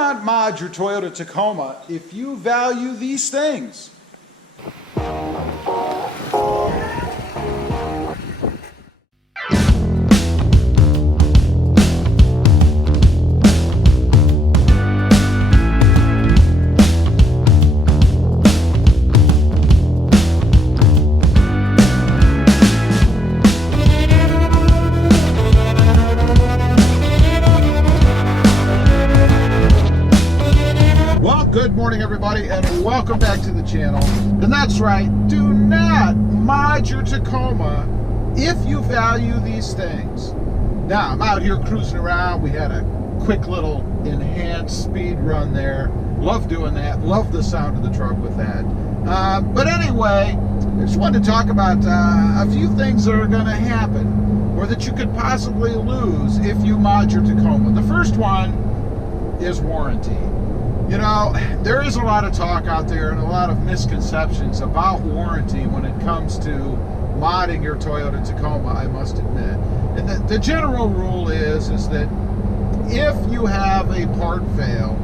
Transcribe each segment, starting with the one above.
not mod your Toyota Tacoma if you value these things. Good morning, everybody, and welcome back to the channel. And that's right, do not mod your Tacoma if you value these things. Now, I'm out here cruising around. We had a quick little enhanced speed run there. Love doing that. Love the sound of the truck with that. But anyway, I just wanted to talk about a few things that are going to happen or that you could possibly lose if you mod your Tacoma. The first one is warranty. You know, there is a lot of talk out there and a lot of misconceptions about warranty when it comes to modding your Toyota Tacoma, I must admit. And the general rule is that if you have a part fail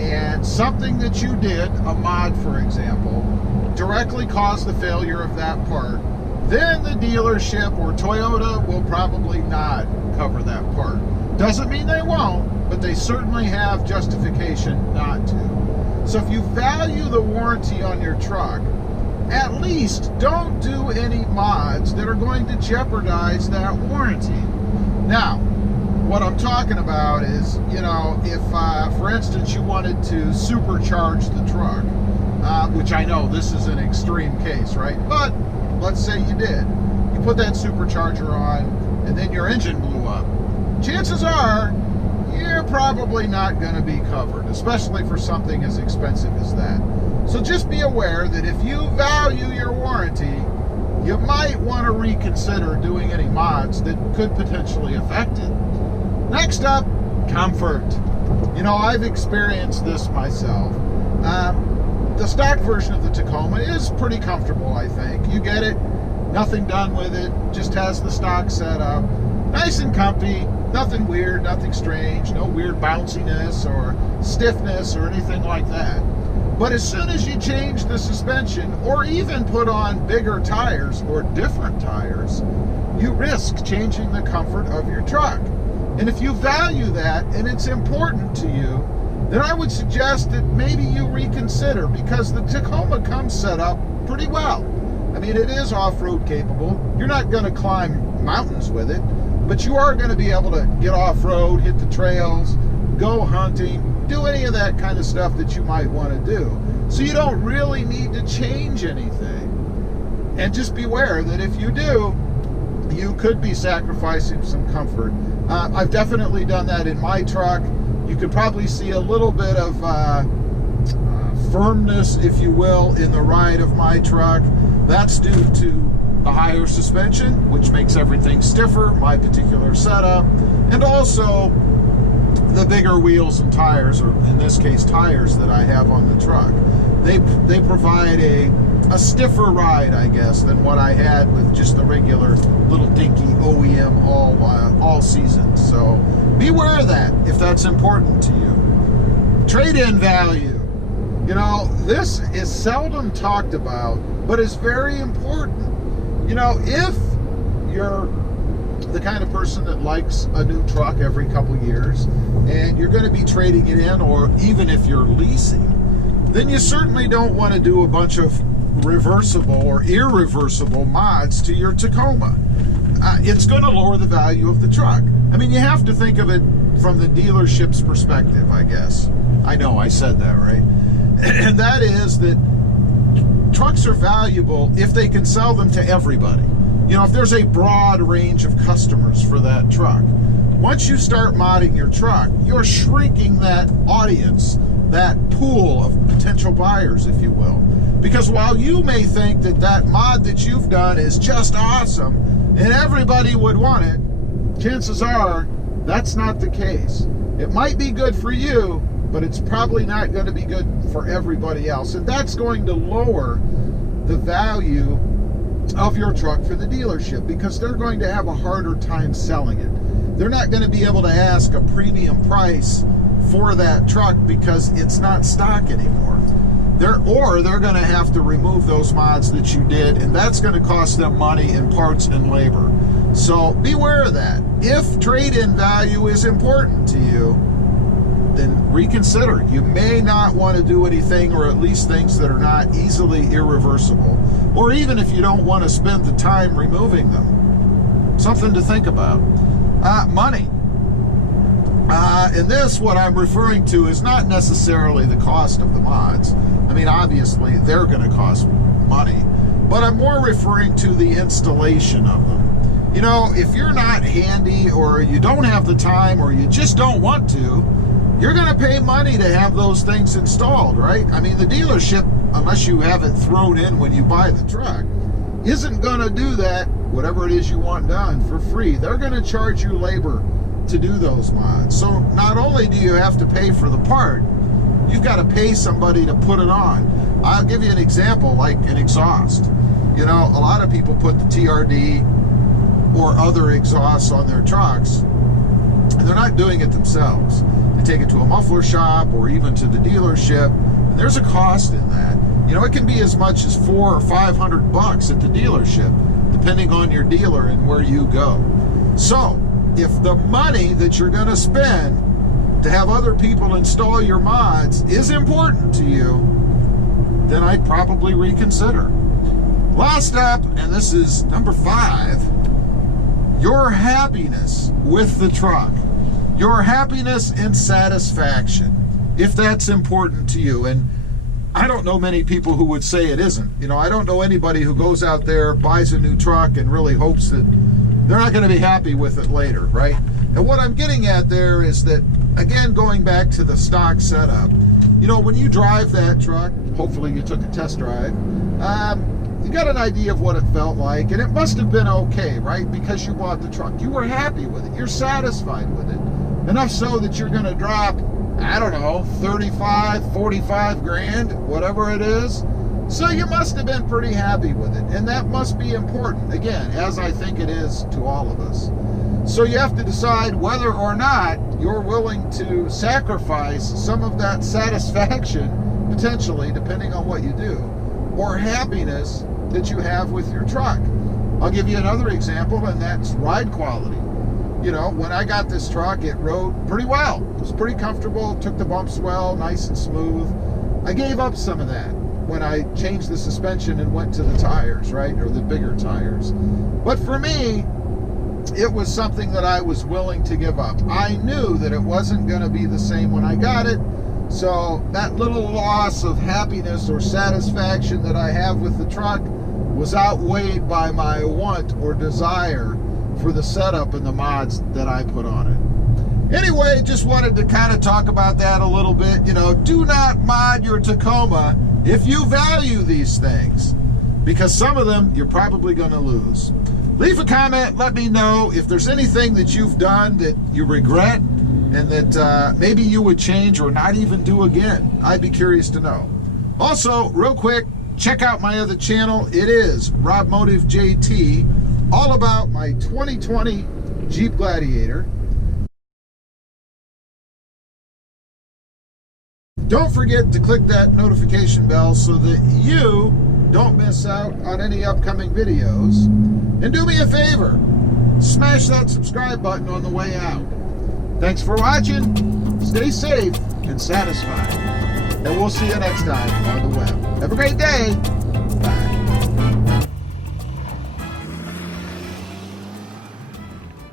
and something that you did, a mod for example, directly caused the failure of that part, then the dealership or Toyota will probably not cover that part. Doesn't mean they won't, but they certainly have justification not to. So if you value the warranty on your truck, at least don't do any mods that are going to jeopardize that warranty. Now, what I'm talking about is, you know, if, for instance, you wanted to supercharge the truck, which I know this is an extreme case, right? But let's say you did. You put that supercharger on, and then your engine blew up. Chances are, you're probably not going to be covered, especially for something as expensive as that. So just be aware that if you value your warranty, you might want to reconsider doing any mods that could potentially affect it. Next up, comfort. You know, I've experienced this myself. The stock version of the Tacoma is pretty comfortable, I think. You get it, nothing done with it, just has the stock set up. Nice and comfy, nothing weird, nothing strange, no weird bounciness or stiffness or anything like that. But as soon as you change the suspension or even put on bigger tires or different tires, you risk changing the comfort of your truck. And if you value that and it's important to you, then I would suggest that maybe you reconsider, because the Tacoma comes set up pretty well. I mean, it is off-road capable. You're not going to climb mountains with it, but you are going to be able to get off-road, hit the trails, go hunting, do any of that kind of stuff that you might want to do. So you don't really need to change anything. And just beware that if you do, you could be sacrificing some comfort. I've definitely done that in my truck. You could probably see a little bit of firmness, if you will, in the ride of my truck. That's due to the higher suspension, which makes everything stiffer, my particular setup, and also the bigger wheels and tires, or in this case tires that I have on the truck. They provide a stiffer ride, I guess, than what I had with just the regular little dinky OEM all season. So beware of that if that's important to you. Trade-in value. You know, this is seldom talked about, but it's very important. You know, if you're the kind of person that likes a new truck every couple of years and you're going to be trading it in, or even if you're leasing, then you certainly don't want to do a bunch of reversible or irreversible mods to your Tacoma. It's going to lower the value of the truck. I mean, you have to think of it from the dealership's perspective, I guess. I know I said that, right? And that is that trucks are valuable if they can sell them to everybody. You know, if there's a broad range of customers for that truck. Once you start modding your truck, you're shrinking that audience, that pool of potential buyers, if you will. Because while you may think that that mod that you've done is just awesome and everybody would want it, chances are that's not the case. It might be good for you, but it's probably not going to be good for everybody else. And that's going to lower the value of your truck for the dealership, because they're going to have a harder time selling it. They're not going to be able to ask a premium price for that truck because it's not stock anymore. They're going to have to remove those mods that you did, and that's going to cost them money in parts and labor. So beware of that. If trade-in value is important to you, then reconsider. You may not want to do anything, or at least things that are not easily irreversible. Or even if you don't want to spend the time removing them. Something to think about. Money. In this, what I'm referring to is not necessarily the cost of the mods. I mean, obviously, they're going to cost money. But I'm more referring to the installation of them. You know, if you're not handy, or you don't have the time, or you just don't want to, you're going to pay money to have those things installed, right? I mean, the dealership, unless you have it thrown in when you buy the truck, isn't going to do that, whatever it is you want done, for free. They're going to charge you labor to do those mods. So not only do you have to pay for the part, you've got to pay somebody to put it on. I'll give you an example, like an exhaust. You know, a lot of people put the TRD or other exhausts on their trucks, and they're not doing it themselves. They take it to a muffler shop or even to the dealership, and there's a cost in that. You know, it can be as much as $400 or $500 at the dealership, depending on your dealer and where you go. So, if the money that you're going to spend to have other people install your mods is important to you, then I'd probably reconsider. Last up, and this is number 5, your happiness with the truck. Your happiness and satisfaction, if that's important to you. And I don't know many people who would say it isn't. You know, I don't know anybody who goes out there, buys a new truck, and really hopes that they're not going to be happy with it later, right? And what I'm getting at there is that, again, going back to the stock setup, you know, when you drive that truck, hopefully you took a test drive, you got an idea of what it felt like, and it must have been okay, right? Because you bought the truck. You were happy with it. You're satisfied with it. Enough so that you're going to drop, I don't know, 35, 45 grand, whatever it is. So you must have been pretty happy with it, and that must be important, again, as I think it is to all of us. So you have to decide whether or not you're willing to sacrifice some of that satisfaction, potentially, depending on what you do, or happiness that you have with your truck. I'll give you another example, and that's ride quality. You know, when I got this truck, it rode pretty well. It was pretty comfortable, took the bumps well, nice and smooth. I gave up some of that when I changed the suspension and went to the tires, right, or the bigger tires. But for me, it was something that I was willing to give up. I knew that it wasn't going to be the same when I got it, so that little loss of happiness or satisfaction that I have with the truck was outweighed by my want or desire for the setup and the mods that I put on it. Anyway, just wanted to kind of talk about that a little bit. You know, do not mod your Tacoma if you value these things, because some of them you're probably going to lose. Leave a comment, let me know if there's anything that you've done that you regret and that maybe you would change or not even do again. I'd be curious to know. Also, real quick, check out my other channel. It is RobMotive JT, all about my 2020 Jeep Gladiator. Don't forget to click that notification bell so that you don't miss out on any upcoming videos. And do me a favor, smash that subscribe button on the way out. Thanks for watching. Stay safe and satisfied. And we'll see you next time on the web. Have a great day.